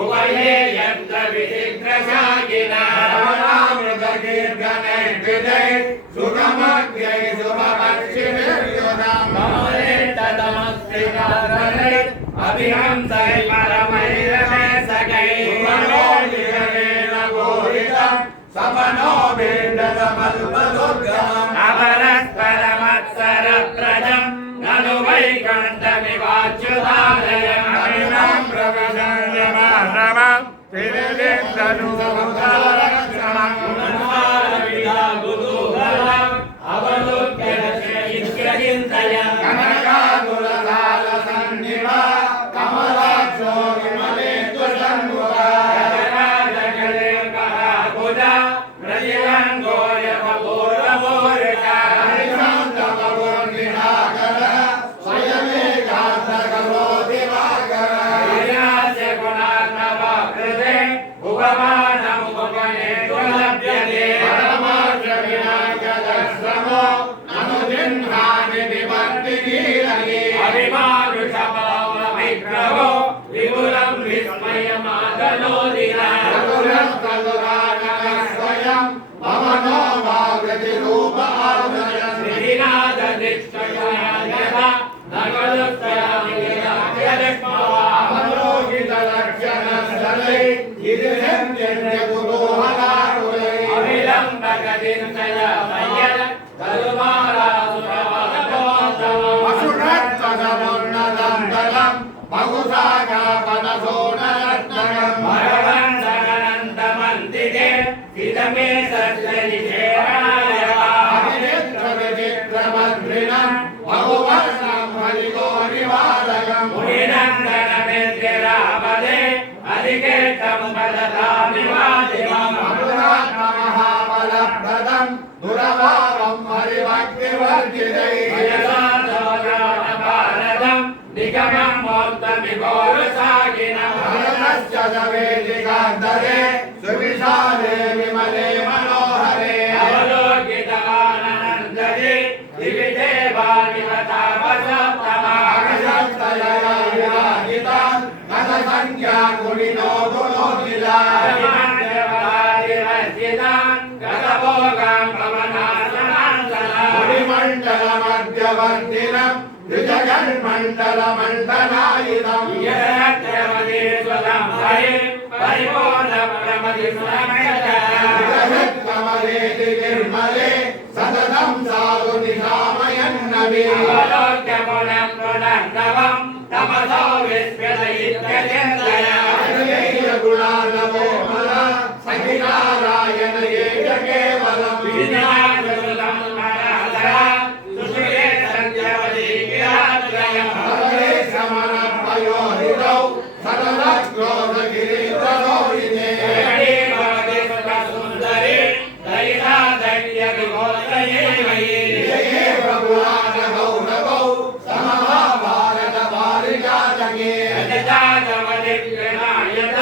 उभये यत्र विचित्रशाकिना रमणामृतकीर्तनैर्विजै सुखमग्यै शुभपक्षिभिर्युधम् भवनेत्तदमस्त्रिकारणै अभिहंसै परमैरमे सकै मनोनिगरेण पूरितम् सपनो भिण्डदमल्पदुर्गमम् अपरस्परमत्सरप्रजम् ननु वैकुण्ठमिवाच्युतालयम् अभिमाम् प्रवदन्यमानमम् तिरिलिङ्गनुसमुद्धारक्षणम् कुतूहलम् अवलोक्यचिन्तयन् कनकाकुलकालसन्निभा कमलाक्षो विमलेन्दु षण्मुखा गगनाजगलेकहाकुजा प्रतिरङ्गोयमपूर्वपूर्विका हरिशान्तमपूर्णिहाकरः स्वयमेकान्तकरो दिवाकरः विनाश्य गुणार्णवाकृते उपमानमुपगणेषु लभ्यते परमार्षविनायकश्रमो अनुजिह्वामि विवर्तिनीलये अभिमानुषभावविग्रहो विपुलं विस्मयमादनोदिना स्वयं भवनो भावृतिरूप आदयन् श्रीनाथदिष्टयायः नगलोत्तरामलोकितलक्षणस्थलै गिरिशन्यकुतूहलाकुलै अविलम्बगतिर्नयमय्य वसुरत्वसमुन्नतं दलं बहुसागापनसोनरत्नकम् भगवन्तमनन्तमन्दिरे इदमे सत्यनिषेणायविचित्रविचित्रमद्रिणम् बहुवर्णम् हरिगोनिवादकम् मुनिनन्दनमेन्द्ररामदे अधिकेतम् पदतामिवादिमम् अमृतात्ममहाबलप्रदम् दुरभावम् हरिभक्तिवर्जितैः यशादोजानभारतम् निगमम् मोक्तमिघोरसागिनम् भरतश्च सवेदिकान्तरे सुविशाले विमले मनोहरे अवलोकितवाननन्दति दिविदेवानिवतापसप्तमागशस्तयया विराजितान् गतसंख्या कुलिनो दुलोकिलान् गतभोगान् पवनासनासनान् मुनिमण्डलमध्यवर्तिनम् द्विजगन्मण्डलमण्डनायितम् यत्रमदेश्वरम् हरिम् परिपूर्णप्रमदिसुरमयते निर्मले सततं साधु निशामयन्नवे अवलोक्यमुनम् पुनर्नवम् तमसो विस्मृतयित्यचिन्तया गुणानवो मल सखिनारायण ये च केवलम् विनाशकृतं मनःसरा सुश्रुये सत्यवती किरात्रयम् भवते समनपयोहितौ सततक्रोधगिरितरोहिते भवति सुन्दरी दयिता दैत्यविभोदये मयि एव पुराणगौरवौ सममहाभारतवारिजातके अजजातवदिग्रहायत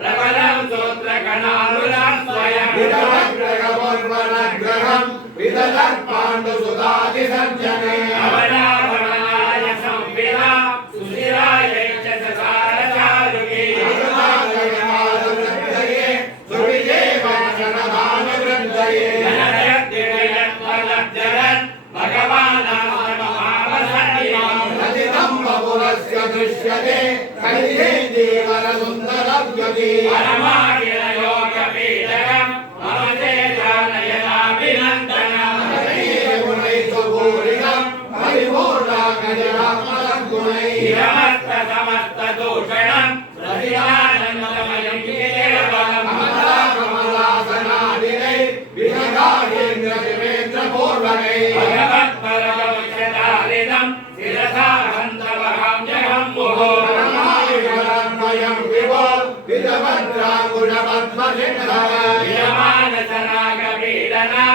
प्रबलं सूत्रगणानुलं स्वयं विदग्रहमुर्वनग्रहम् विदधत्पाण्डुसुतादिसर्जने अवनाभवनाय संविदा सुशिरायै च ससारचारुके अरुणागणमालवृद्धये सुविजयवचनदानवृद्धये जनयत्तिरयत्वलब्धरन् भगवानामहावसन्निमाम् रचितं बपुरस्य दृश्यते कैले देवरसुन्दरव्यति परमाखिलयोगपीठकम् ममते जानयनाभिनन्दनम् समस्तदूषणम् रसिकानन्दमयम् केवलम् कमलासनादिनै विषगाढेन्द्रशिवेन्द्रपूर्वकै भगवत्परमविषदारिणम् शिरसा हन्तवहं जगम्मुहो परमायुषरन्वयम् विभो विदभद्राङ्गुशपद्मसिंहः वियमानसनागपीडना